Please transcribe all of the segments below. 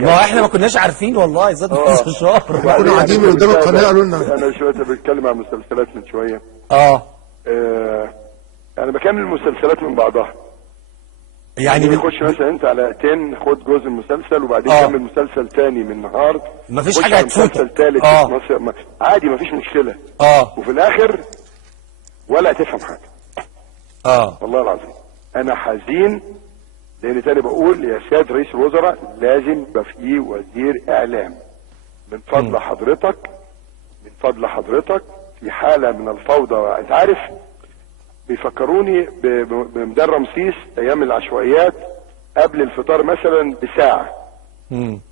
ما احنا ما كناش عارفين والله زاد الشهر. كنا قاعدين من قدام القناه قالوا لنا. انا شويه بتكلم عن مسلسلات من شويه. انا بكمل المسلسلات من بعضها. يعني بيخش مثلا انت على 10 خد جزء من المسلسل وبعدين كمل مسلسل تاني من نهار، مفيش حاجه هتفوتك. مسلسل تالت عادي مفيش مشكله. وفي الاخر ولا تفهم حاجه. والله العظيم انا حزين، لان تاني بقول يا سيد رئيس الوزراء لازم يبقى فيه وزير اعلام. من فضل حضرتك، من فضل حضرتك، في حاله من الفوضى. انت عارف بيفكروني بميدان رمسيس ايام العشوائيات قبل الفطار مثلا بساعه.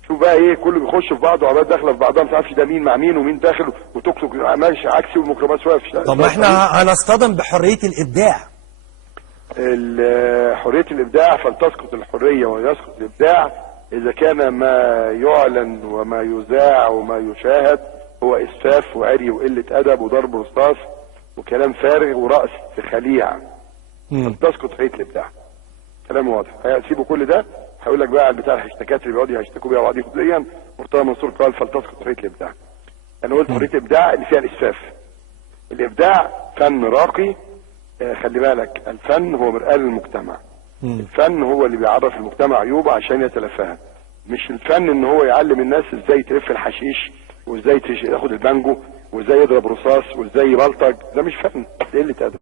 شوف بقى ايه، كله بيخش في بعضه وعباد داخله في بعضها، ما تعرفش ده مين مع مين ومين داخل، وتوك توك ماشي عكسي والميكروباص واقف. طب ما احنا هنصطدم بحريه الابداع. حريه الابداع، فلتسقط الحريه ويسقط الابداع اذا كان ما يعلن وما يذاع وما يشاهد هو اسفاف وعري وقله ادب وضرب رصاص وكلام فارغ ورأس في خليع. تسقط حريه الابداع. كلام واضح. هيسيبوا كل ده، هيقول لك بقى على البتاع الهاشتاجات اللي بيقعدوا يهاشتكوا بيها بعض خديا. مرتضى منصور قال فلتسقط حريه الابداع. انا قلت حريه الابداع اللي فيها الاسفاف. الابداع فن راقي. خلي بالك، الفن هو مرآة للمجتمع. الفن هو اللي بيعرف المجتمع عيوبه عشان يتلافاها. مش الفن ان هو يعلم الناس ازاي تلف الحشيش وازاي ياخد البانجو وازاي يضرب رصاص وازاي يبلطج. ده مش فن، ده قله ادب.